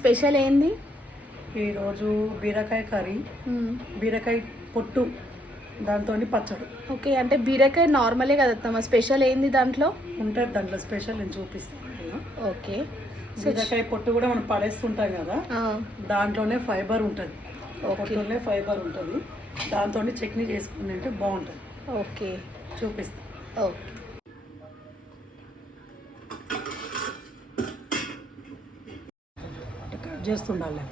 Special ఏంది? ఈరోజు బీరకాయ కర్రీ, బీరకాయ పొట్టు, దాంతో పచ్చడి. ఓకే, అంటే బీరకాయ నార్మలే కదా అత్తమ్మ, స్పెషల్ ఏంది దాంట్లో? ఉంటుంది దాంట్లో స్పెషల్, నేను చూపిస్తాను. ఓకే, బీరకాయ పొట్టు కూడా మనం పడేస్తుంటాం కదా, దాంట్లోనే ఫైబర్ ఉంటుంది. పొట్టులోనే ఫైబర్ ఉంటుంది, దాంతో చట్నీ చేసుకుని అంటే బాగుంటుంది. ఓకే, చూపిస్తాను. ఓకే. కట్ చేస్తుండాలి.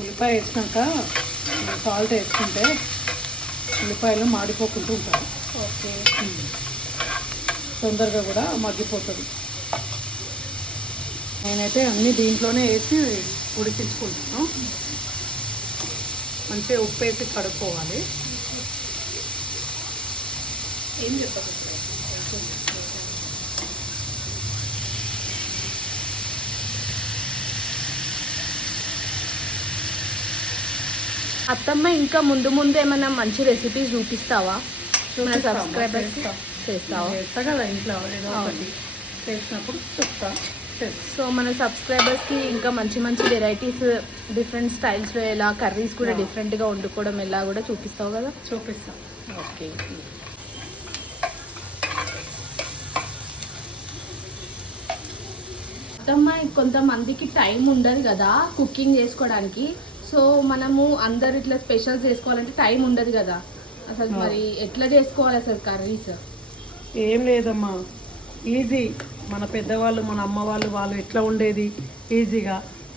ఉల్లిపాయ వేసినాక సాల్ట్ వేసుకుంటే ఉల్లిపాయలు మాడిపోకుంటూ ఉంటాయి. ఓకే, తొందరగా కూడా మగ్గిపోతుంది. నేనైతే అన్నీ దీంట్లోనే వేసి ఉడికించుకుంటాను. మంచిగా ఉప్పు వేసి కడుక్కోవాలి. ఏం చెప్పదు అత్తమ్మ, ఇంకా ముందు ముందు ఏమైనా మంచి రెసిపీస్ చూపిస్తావా? మన సబ్స్క్రైబర్స్ చేస్తావా? చేస్తా కదా ఇంట్లో ఏదో ఒకటి చేసినప్పుడు చెప్తా. సో మన సబ్స్క్రైబర్స్కి ఇంకా మంచి మంచి వెరైటీస్, డిఫరెంట్ స్టైల్స్లో ఎలా కర్రీస్ కూడా డిఫరెంట్గా వండుకోవడం ఎలా కూడా చూపిస్తావు కదా? చూపిస్తా. ఓకే. అత్తమ్మ, కొంతమందికి టైం ఉండదు కదా కుకింగ్ చేసుకోవడానికి. సో మనము అందరు ఇట్లా స్పెషల్స్ చేసుకోవాలంటే టైం ఉండదు కదా, అసలు మరి ఎట్లా చేసుకోవాలి అసలు కర్రీస్? ఏం లేదమ్మా, ఈజీ. మన పెద్దవాళ్ళు, మన అమ్మ వాళ్ళు ఎట్లా ఉండేది ఈజీగా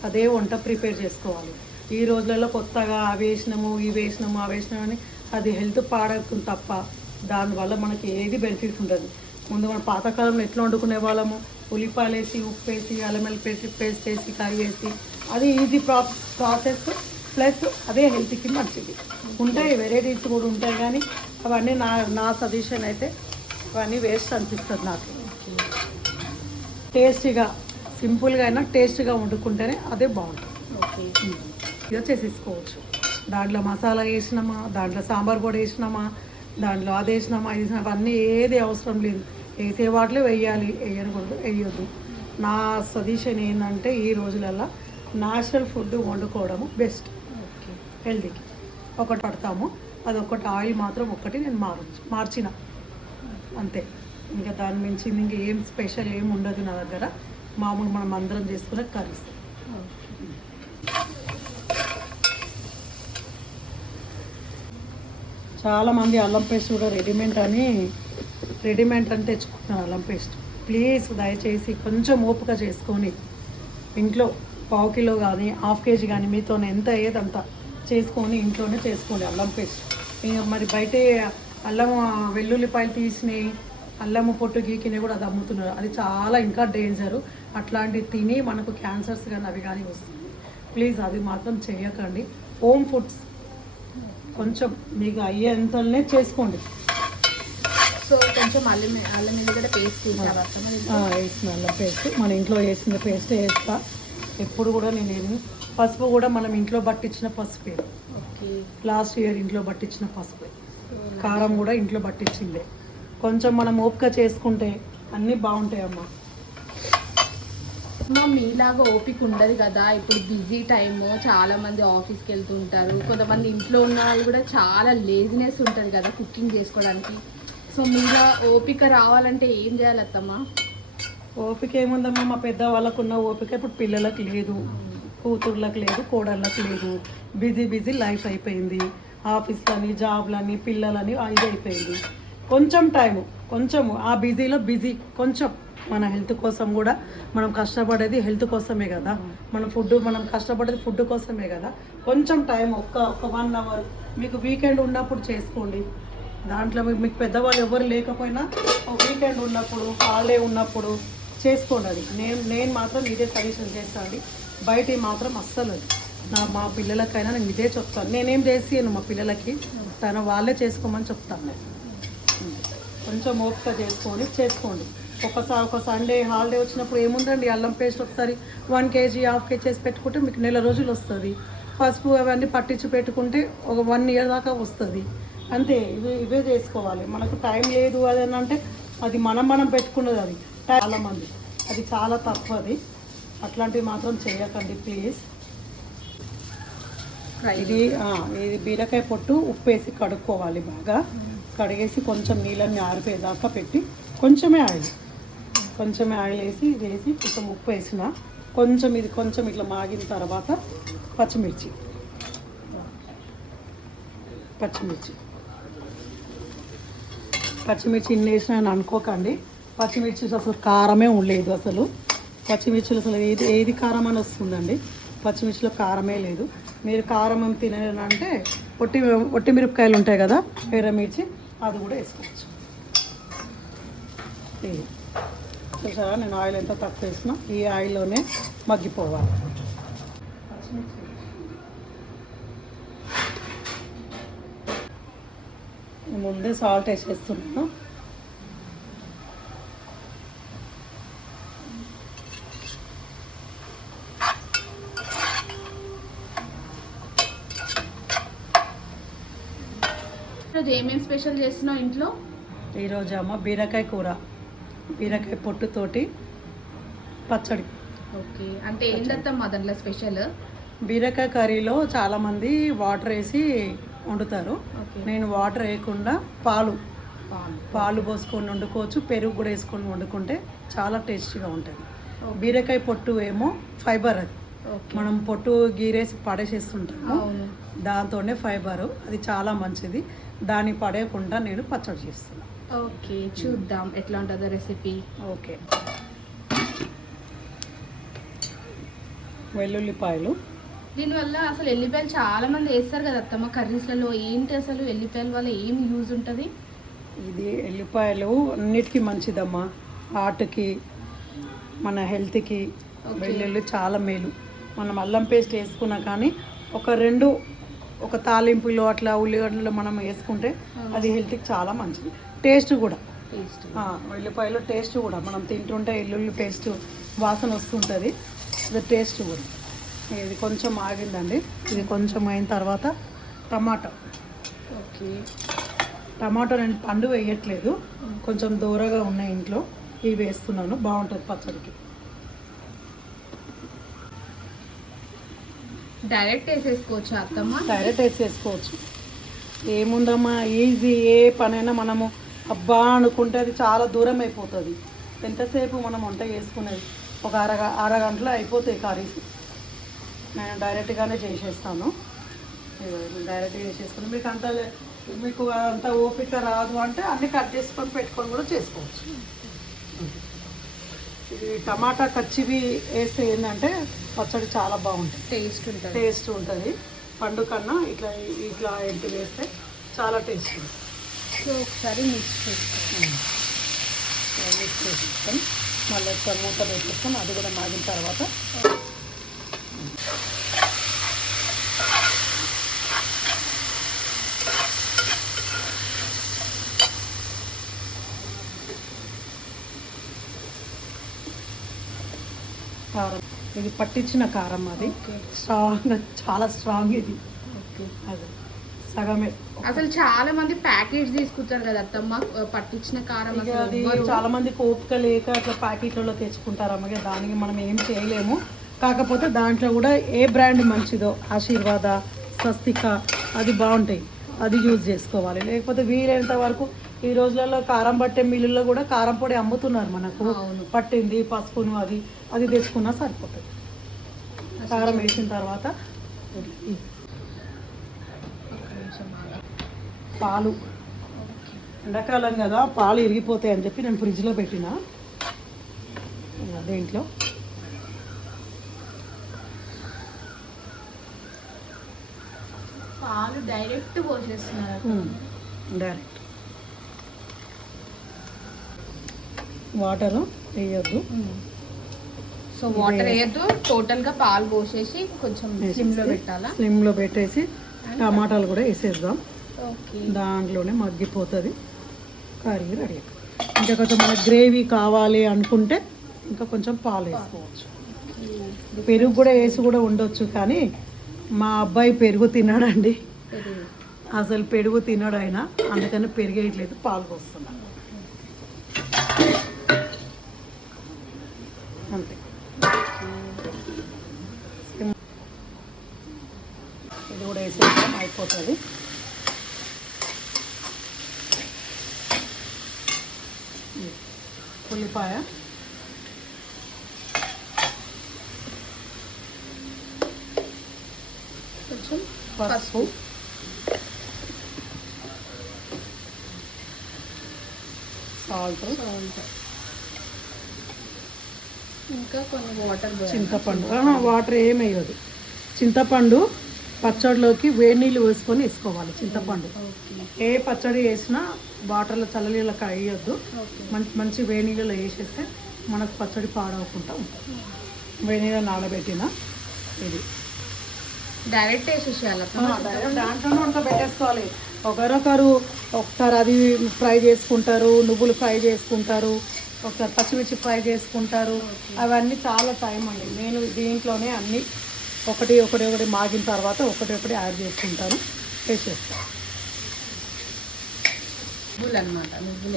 అదే వంట ప్రిపేర్ చేసుకోవాలి. ఈ రోజులలో కొత్తగా అవి వేసినాము, ఇవి వేసినాము, అవి వేసినామని అది హెల్త్ పాడవుతుంది తప్ప దానివల్ల మనకి ఏది బెనిఫిట్ ఉండదు. ముందు మన పాతకాలంలో ఎట్లా వండుకునే వాళ్ళము, ఉల్లిపాయలు వేసి, ఉప్పు వేసి, అల్లం వెల్లుల్లి పేస్ట్ వేసి, కర్రీ వేసి, అది ఈజీ ప్రాసెస్. ప్లస్ అదే హెల్త్కి మంచిది. ఉంటాయి వెరైటీస్ కూడా ఉంటాయి, కానీ అవన్నీ నా సజెషన్ అయితే అవన్నీ వేస్ట్ అనిపిస్తుంది నాకు. టేస్టీగా, సింపుల్గా అయినా టేస్ట్గా వండుకుంటేనే అదే బాగుంటుంది. ఓకే, ఇక చేసేసుకోవచ్చు. దాంట్లో మసాలా వేసినామా, దాంట్లో సాంబార్ పొడి వేసినామా, దాంట్లో అది వేసినామా, ఇది వేసినా, అవన్నీ ఏది అవసరం లేదు. వేసే వాటిలో వేయాలి, వేయకూడదు వేయొద్దు. నా సజెషన్ ఏంటంటే ఈ రోజులలో న్యాచురల్ ఫుడ్ వండుకోవడము బెస్ట్. హెల్తీకి ఒకటి పడతాము, అదొకటి ఆయిల్ మాత్రం ఒక్కటి నేను మార్చిన అంతే. ఇంకా దాని మించి ఇంకా ఏం స్పెషల్ ఏం ఉండదు నా దగ్గర. మామూలు మనం అందరం చేసుకునే కర్రీస్. చాలామంది అల్లం పేస్ట్ కూడా రెడీమేడ్ అని తెచ్చుకుంటున్నారు అల్లం పేస్ట్. ప్లీజ్ దయచేసి కొంచెం ఓపిక చేసుకొని ఇంట్లో 1/2 కిలో కానీ 1/2 కేజీ కానీ మీతో ఎంత ఏదంతా చేసుకొని ఇంట్లోనే చేసుకోండి అల్లం పేస్ట్. మరి బయట అల్లం వెల్లుల్లిపాయలు తీసినాయి, అల్లము పొట్టు గీకినవి కూడా అది అమ్ముతున్నారు. అది చాలా ఇంకా డేంజరు. అట్లాంటివి తిని మనకు క్యాన్సర్స్ కానీ అవి కానీ వస్తుంది. ప్లీజ్ అది మాత్రం చేయకండి. హోమ్ ఫుడ్స్ కొంచెం మీకు అయ్యేంతనే చేసుకోండి. సో కొంచెం అల్లం ఎల్లిగడ్డ పేస్ట్ వేసిన అల్లం పేస్ట్, మన ఇంట్లో వేసిన పేస్ట్ వేస్తా. ఎప్పుడు కూడా నేను పసుపు కూడా మనం ఇంట్లో పట్టించిన పసుపే. లాస్ట్ ఇయర్ ఇంట్లో పట్టించిన పసుపే. కారం కూడా ఇంట్లో పట్టించిందే. కొంచెం మనం ఓపిక చేసుకుంటే అన్నీ బాగుంటాయమ్మా. మీలాగా ఓపిక ఉండదు కదా, ఇప్పుడు బిజీ టైము, చాలా మంది ఆఫీస్కి వెళ్తుంటారు. కొంతమంది ఇంట్లో ఉన్న వాళ్ళు కూడా చాలా లేజినెస్ ఉంటుంది కదా కుకింగ్ చేసుకోవడానికి. సో మీలా ఓపిక రావాలంటే ఏం చేయాలి అత్తమ్మా? ఓపిక ఏముందమ్మా, మా పెద్ద వాళ్ళకు ఉన్న ఓపిక ఇప్పుడు పిల్లలకు లేదు, కూతుర్లకు లేదు, కోడళ్ళకు లేదు. బిజీ లైఫ్ అయిపోయింది. ఆఫీస్లని, జాబ్లని, పిల్లలని ఇది అయిపోయింది. కొంచెం టైము, కొంచెము ఆ బిజీలో కొంచెం మన హెల్త్ కోసం కూడా మనం కష్టపడేది హెల్త్ కోసమే కదా. మనం కష్టపడేది ఫుడ్ కోసమే కదా. కొంచెం టైం ఒక 1 అవర్ మీకు వీకెండ్ ఉన్నప్పుడు చేసుకోండి. దాంట్లో మీకు పెద్దవాళ్ళు ఎవరు లేకపోయినా వీకెండ్ ఉన్నప్పుడు, హాలిడే ఉన్నప్పుడు చేసుకోండి. అది నేను మాత్రం ఇదే సజెషన్ చేస్తాను. బయట మాత్రం అస్సలు మా పిల్లలకైనా నేను ఇదే చెప్తాను. నేనేం చేసాను మా పిల్లలకి వాళ్ళే చేసుకోమని చెప్తాను నేను. కొంచెం ఓపిక చేసుకోండి. ఒక సండే హాలిడే వచ్చినప్పుడు ఏముందండి, అల్లం పేస్ట్ ఒకసారి 1 kg 1/2 kg చేసి పెట్టుకుంటే మీకు నెల రోజులు వస్తుంది. పసుపు అవన్నీ పట్టించి పెట్టుకుంటే ఒక 1 year దాకా వస్తుంది. అంతే. ఇవే చేసుకోవాలి. మనకు టైం లేదు అది అంటే అది మనం పెట్టుకున్నది. అది చాలా మంది అది చాలా తప్పు. అది అట్లాంటివి మాత్రం చేయకండి ప్లీజ్. ఇది బీరకాయ పొట్టు ఉప్పేసి కడుక్కోవాలి. బాగా కడిగేసి కొంచెం నీళ్ళని ఆరిపోయేదాకా పెట్టి కొంచెమే ఆయిల్ వేసి కొంచెం ఉప్పు వేసిన కొంచెం ఇట్లా మాగిన తర్వాత పచ్చిమిర్చి ఇన్ని వేసిన అని అనుకోకండి. పచ్చిమిర్చి అసలు కారమే ఉండలేదు. అసలు పచ్చిమిర్చిలో అసలు ఏది కారం అని వస్తుందండి. పచ్చిమిర్చిలో కారమే లేదు. మీరు కారం తినాలంటే ఒట్టి మిరపకాయలు ఉంటాయి కదా, ఎర్రమిర్చి, అది కూడా వేసుకోవచ్చు. చూసారా నేను ఆయిల్ ఎంత తక్కువ వేసినా ఈ ఆయిల్లోనే మగ్గిపోవాలి. ముందే సాల్ట్ వేసేస్తున్నాను. ఈరోజు ఏమేమి స్పెషల్ చేస్తున్నావు ఇంట్లో? ఈరోజు అమ్మ బీరకాయ కూర, బీరకాయ పొట్టుతోటి పచ్చడి. ఓకే, అంటే ఏంటమ్మా దాంట్లో స్పెషల్? బీరకాయ కర్రీలో చాలామంది వాటర్ వేసి వండుతారు. నేను వాటర్ వేయకుండా పాలు పోసుకొని వండుకోవచ్చు. పెరుగు కూడా వేసుకొని వండుకుంటే చాలా టేస్టీగా ఉంటుంది. బీరకాయ పొట్టు ఏమో ఫైబర్. అది మనం పొట్టు గీరేసి పడేసేస్తుంటాము, దాంతోనే ఫైబరు. అది చాలా మంచిది. దాన్ని పడేయకుండా నేను పచ్చడి చేస్తున్నాను. ఓకే, చూద్దాం ఎట్లా ఉంటుందో రెసిపీ. ఓకే, వెల్లుల్లిపాయలు. దీనివల్ల అసలు ఎల్లిపాయలు చాలా మంది వేస్తారు కదా అత్తమ్మ కర్రీస్లలో. ఏంటి అసలు ఎల్లిపాయల వల్ల ఏం యూజ్ ఉంటుంది? ఇది ఎల్లిపాయలు అన్నిటికీ మంచిదమ్మా. హార్ట్కి, మన హెల్త్కి వెల్లుల్లి చాలా మేలు. మనం అల్లం పేస్ట్ వేసుకున్నా కానీ ఒక తాలింపులో అట్లా ఉల్లిగడ్డలో మనం వేసుకుంటే అది హెల్త్కి చాలా మంచిది. టేస్ట్ కూడా, ఉల్లిపాయలు టేస్ట్ కూడా మనం తింటుంటే వెల్లుల్లి పేస్ట్ వాసన వస్తుంటుంది. అది టేస్ట్ కూడా. ఇది కొంచెం ఆగిందండి. ఇది కొంచెం అయిన తర్వాత టమాటా. ఓకే, టమాటా నేను పండు వేయట్లేదు, కొంచెం దూరగా ఉన్నాయి ఇంట్లో, ఇవి వేస్తున్నాను. బాగుంటుంది పచ్చడికి. డైరెక్ట్ వేసేసుకోవచ్చు అత్తమ్మ? డైరెక్ట్ వేసేసుకోవచ్చు. ఏముందమ్మా, ఈజీ. ఏ పనైనా మనము అబ్బా అనుకుంటే అది చాలా దూరం అయిపోతుంది. ఎంతసేపు మనం వంట చేసుకునేది ఒక అరగంటలో అయిపోతాయి కర్రీస్. నేను డైరెక్ట్గానే చేసేస్తాను. డైరెక్ట్గా చేసేసుకుని మీకు అంత ఓపిక రాదు అంటే అన్నీ కట్ చేసుకొని పెట్టుకొని కూడా చేసుకోవచ్చు. ఇది టమాటా కచ్చివి వేస్తే ఏంటంటే పచ్చడి చాలా బాగుంటుంది, టేస్ట్ ఉంటుంది. పండు కన్నా ఇట్లా ఎంటి వేస్తే చాలా టేస్ట్ ఉంటుంది. సో ఒకసారి మిక్స్ చేసుకొని మళ్ళీ మూత వేసేసుకొని అది కూడా మాగిన తర్వాత కారం. ఇది పట్టించిన కారం. అది స్ట్రాంగ్, చాలా స్ట్రాంగ్. ఇది అదే సగమే. అసలు చాలా మంది ప్యాకెట్స్ తీసుకుంటారు కదా అత్తమ్మ పట్టించిన కారం. అది చాలా మందికి ఓపిక లేక అట్లా ప్యాకెట్లలో తెచ్చుకుంటారు అమ్మగా. దానికి మనం ఏం చేయలేము. కాకపోతే దాంట్లో కూడా ఏ బ్రాండ్ మంచిదో, ఆశీర్వాద, స్వస్తిక, అది బాగుంటాయి. అది యూజ్ చేసుకోవాలి. లేకపోతే వీలైనంత వరకు ఈ రోజులలో కారం పట్టే మిల్లుల్లో కూడా కారం పొడి అమ్ముతున్నారు మనకు. పట్టింది పసుపును అది తెచ్చుకున్నా సరిపోతుంది. కారం వేసిన తర్వాత పాలు. ఎండాకాలం కదా, పాలు ఇరిగిపోతాయి అని చెప్పి నేను ఫ్రిడ్జ్లో పెట్టిన. దేంట్లో పాలు డైరెక్ట్ పోసేస్తున్నారు. డైరెక్ట్ వాటర్ వేయద్దు. సో వాటర్ వేయద్దు, టోటల్ గా పాలు పోసేసి కొంచెం స్లిమ్ లో పెట్టాలా? స్లిమ్లో పెట్టేసి టమాటాలు కూడా వేసేద్దాం. ఓకే. దాంట్లోనే మగ్గిపోతుంది, కర్రీ రెడీ. ఇంకా కొంచెం మనకు గ్రేవీ కావాలి అనుకుంటే ఇంకా కొంచెం పాలు వేసుకోవచ్చు. పెరుగు కూడా వేసి కూడా ఉండొచ్చు, కానీ మా అబ్బాయి పెరుగు తిన్నాడండి, అసలు పెరుగు తినడు ఆయన, అందుకని పెరిగేయట్లేదు, పాలు పోస్తున్నాను అంతే. ఇది కూడా వేసేస్తాం, అయిపోతుంది. ఉల్లిపాయ, కొంచెం పసుపు, సాల్ట్, ఇంకా కొన్ని వాటర్, చింతపండు. వాటర్ ఏమి వేయదు, చింతపండు పచ్చడిలోకి వేడి నీళ్ళు వేసుకొని వేసుకోవాలి. చింతపండు ఏ పచ్చడి వేసినా వాటర్లో చల్లనీళ్ళకి వేయొద్దు, మంచి వేడి నీళ్ళలో వేసేస్తే మనకు పచ్చడి పాడవకుండా ఉంటుంది. వేడి నీళ్ళు నానబెట్టిన ఇది డైరెక్ట్ వేసేసేయాలి, దాంట్లోనే వంట పెట్టేసుకోవాలి. ఒకరొకరు ఒకసారి అది ఫ్రై చేసుకుంటారు, నువ్వులు ఫ్రై చేసుకుంటారు, ఒకసారి పచ్చిమిర్చి ఫ్రై చేసుకుంటారు, అవన్నీ చాలా టైం అండి. నేను దీంట్లోనే అన్నీ ఒకటి మాగిన తర్వాత ఒకటి యాడ్ చేసుకుంటాను, వేసేస్తాను.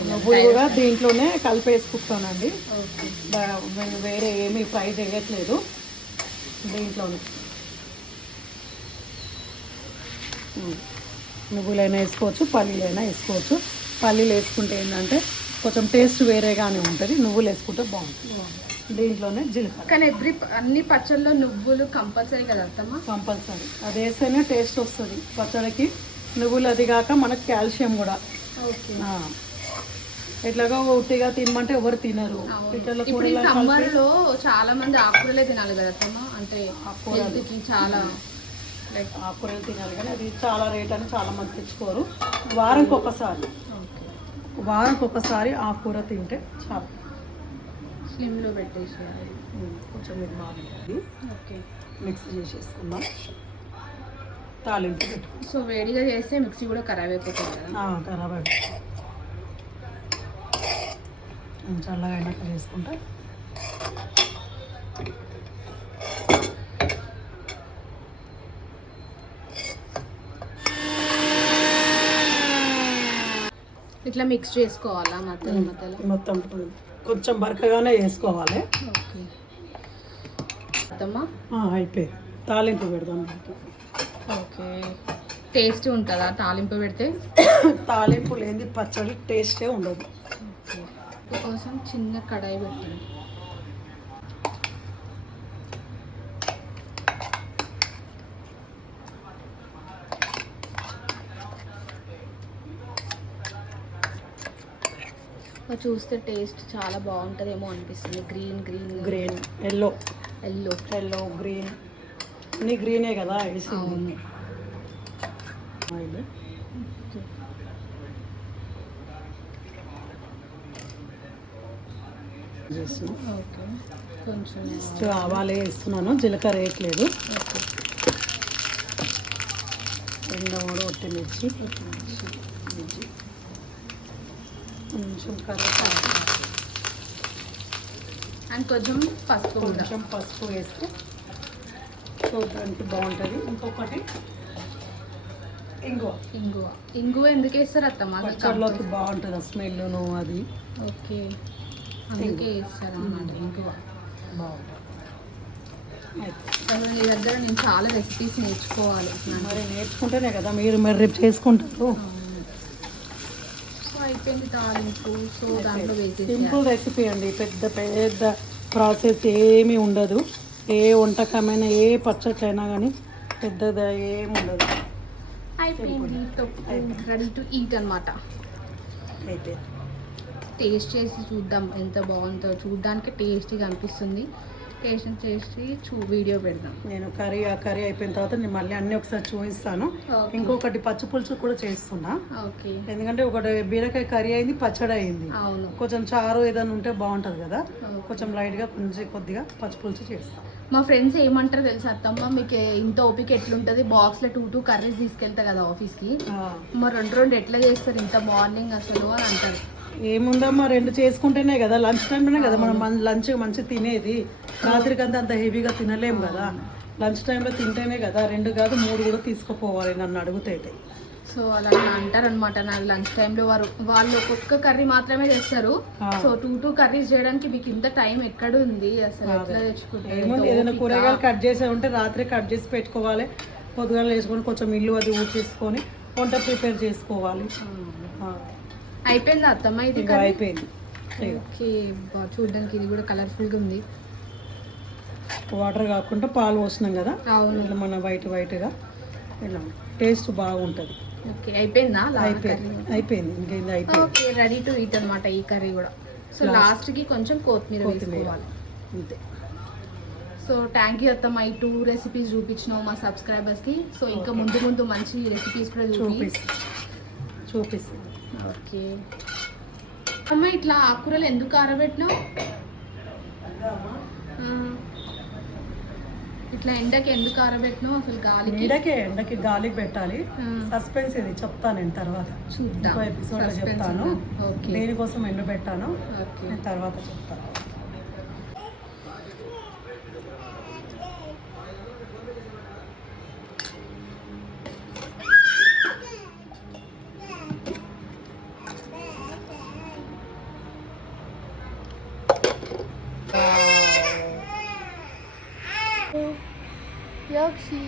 నువ్వులు కూడా దీంట్లోనే కలిపేసుకుంటానండి, వేరే ఏమీ ఫ్రై చేయట్లేదు, దీంట్లోనే నువ్వులైనా వేసుకోవచ్చు, పల్లీలైనా వేసుకోవచ్చు. పల్లీలు వేసుకుంటే ఏంటంటే కొంచెం టేస్ట్ వేరేగానే ఉంటుంది, నువ్వులు వేసుకుంటే బాగుంటుంది. దీంట్లోనే జీలకర్ర. కానీ అన్ని పచ్చళ్ళలో నువ్వులు కంపల్సరీ కదా అత్తమ్మ? కంపల్సరీ, అది వేస్తేనే టేస్ట్ వస్తుంది పచ్చడికి. నువ్వులు అది కాక మనకు కాల్షియం కూడా. ఎట్లాగా ఉట్టిగా తినమంటే ఎవరు తినరు. సమ్మర్ లో చాలా మంది ఆకుకూరలే తినాలి కదా అత్తమ్మ, అంటే ఆకుకూరలకి చాలా ఆకుకూరలు తినాలి, కానీ అది చాలా రేట్ అని చాలా మంది తెచ్చుకోరు. వారానికి ఒకసారి ఆకుకూర తింటే చాలా. స్లిమ్లో పెట్టేసేయాలి, కొంచెం ఇది బాగుంటుంది. ఓకే, మిక్స్ చేసేసుకుందాం, తాలింపు పెట్టుకుందాం. సో వేడిగా చేస్తే మిక్సీ కూడా ఖరాబ్ అయిపోతుంది కదా? ఖరాబ్ అయిపోతుంది, చల్లగా అయినాక చేసుకుంటే. ఇట్లా మిక్స్ చేసుకోవాలా మొత్తం కొంచెం బరకగానే వేసుకోవాలి. అయిపోయింది, తాలింపు పెడదాం. ఓకే, టేస్ట్ ఉంటుందా తాలింపు పెడితే? తాలింపు లేని పచ్చడి టేస్టే ఉండదు. కోసం చిన్న కడాయి పెట్టండి. చూస్తే టేస్ట్ చాలా బాగుంటుందేమో అనిపిస్తుంది. గ్రీన్ ఎల్లో గ్రీన్ అన్ని గ్రీనే కదా వేసి. ఓకే, కొంచెం ఆవాలే వేస్తున్నాను, జీలకర్ర వేయట్లేదు. రెండు మూడు ఒట్టిమిర్చి, కొంచెం కరివేపాకు అండ్ కొంచెం పసుపు వేస్తే చూడడానికి బాగుంటుంది. ఇంకొకటి ఇంగువ ఎందుకు వేస్తారు అత్తమ్మ? పచ్చడిలోకి బాగుంటుంది ఆ స్మెల్ను అది. ఓకే, అందుకే వేస్తారు అన్నమాట ఇంగువ. బాగుంటుంది. నీ దగ్గర నేను చాలా రెసిపీస్ నేర్చుకోవాలి. మరి నేర్చుకుంటేనే కదా మీరు రేపు చేసుకుంటారు. అయిపోయింది తాలింపు. సో దాంట్లో సింపుల్ రెసిపీ అండి, పెద్ద ప్రాసెస్ ఏమీ ఉండదు. ఏ వంటకమైనా ఏ పచ్చట్లైనా కానీ పెద్దది ఏమి ఉండదు. అయిపోయింది, రెడీ టు ఈట్ అనమాట. అయిపోయింది, టేస్ట్ చేసి చూద్దాం ఎంత బాగుందో. చూడడానికి టేస్టీగా అనిపిస్తుంది. టేస్ట్ చేసి వీడియో పెడదాం. నేను ఆ కర్రీ అయిపోయిన తర్వాత నేను మళ్ళీ అన్నీ ఒకసారి చూపిస్తాను. Okay. ఇంకొకటి పచ్చి పులుసు కూడా చేస్తున్నా. ఓకే. ఎందుకంటే ఒకటి బీరకాయ కర్రీ అయింది, పచ్చడి అయింది. అవును. కొంచెం చారు ఏదైనా ఉంటే బాగుంటుంది కదా, Okay. కొంచెం లైట్గా కొద్దిగా పచ్చి పులుసు చేస్తాం. మా ఫ్రెండ్స్ ఏమంటారు తెలుసా అత్తమ్మ, మీకు ఇంత ఓపిక ఎట్లుంటుంది, బాక్స్లో 2 కర్రీస్ తీసుకెళ్తా కదా ఆఫీస్కి, మరి 2 ఎట్లా చేస్తారు ఇంత మార్నింగ్ అసలు అని అంటారు. ఏముందమ్మా, 2 చేసుకుంటేనే కదా లంచ్ టైంలోనే కదా మనం లంచ్ మంచి తినేది. రాత్రికి అంత హెవీగా తినలేము కదా, లంచ్ టైంలో తింటేనే కదా. 2 కాదు 3 కూడా తీసుకుపోవాలి నన్ను అడిగితే. సో అలా అంటారు అనమాట. నాకు లంచ్ టైంలో వాళ్ళు ఒక్కొక్క కర్రీ మాత్రమే చేస్తారు. సో 2 కర్రీస్ చేయడానికి మీకు ఇంత టైం ఎక్కడ ఉంది అసలు, ఎట్లా తెచ్చుకుంటారు? ఏముంది, ఏదైనా కూరగాయలు కట్ చేసే ఉంటే రాత్రి కట్ చేసి పెట్టుకోవాలి, పొద్దుగాల వేసుకొని కొంచెం ఇల్లు అది ఊడ్చేసుకొని వంట ప్రిపేర్ చేసుకోవాలి. అయిపోయింది అత్తమ్మ ఇది? అయిపోయింది. ఓకే. చూడడానికి ఇది కూడా కలర్ఫుల్గా ఉంది. వాటర్ కాకుండా పాలు పోసినాం కదా, అవును. ఇట్లా మన వైట్గా ఇలా టేస్ట్ బాగుంటుంది. ఓకే. అయిపోయిందా? అయిపోయింది. ఇంకేంది, అయిపోయింది. ఓకే, రెడీ టు ఈట్ అనమాట ఈ కర్రీ కూడా. సో లాస్ట్కి కొంచెం కొత్తిమీర వేసుకోవాలి అంతే. సో థ్యాంక్ యూ అత్తమ్మ, ఈ 2 రెసిపీస్ చూపించినావు మా సబ్స్క్రైబర్స్కి. సో ఇంకా ముందు మంచి రెసిపీస్ కూడా చూపిస్తాను. ఓకే అమ్మ, ఇట్లా ఆకుకూరలు ఎందుకు ఆరబెట్టినావు? ఇట్లా ఎండకి ఎందుకు ఆరబెట్టినావు అసలు? ఎండకి గాలికి పెట్టాలి. సస్పెన్స్ ఇది చెప్తాను నేను తర్వాత, చూద్దాం ఎపిసోడ్ లో చెప్తాను దేనికోసం ఎండ పెట్టాను, నేను తర్వాత చెప్తాను. 역시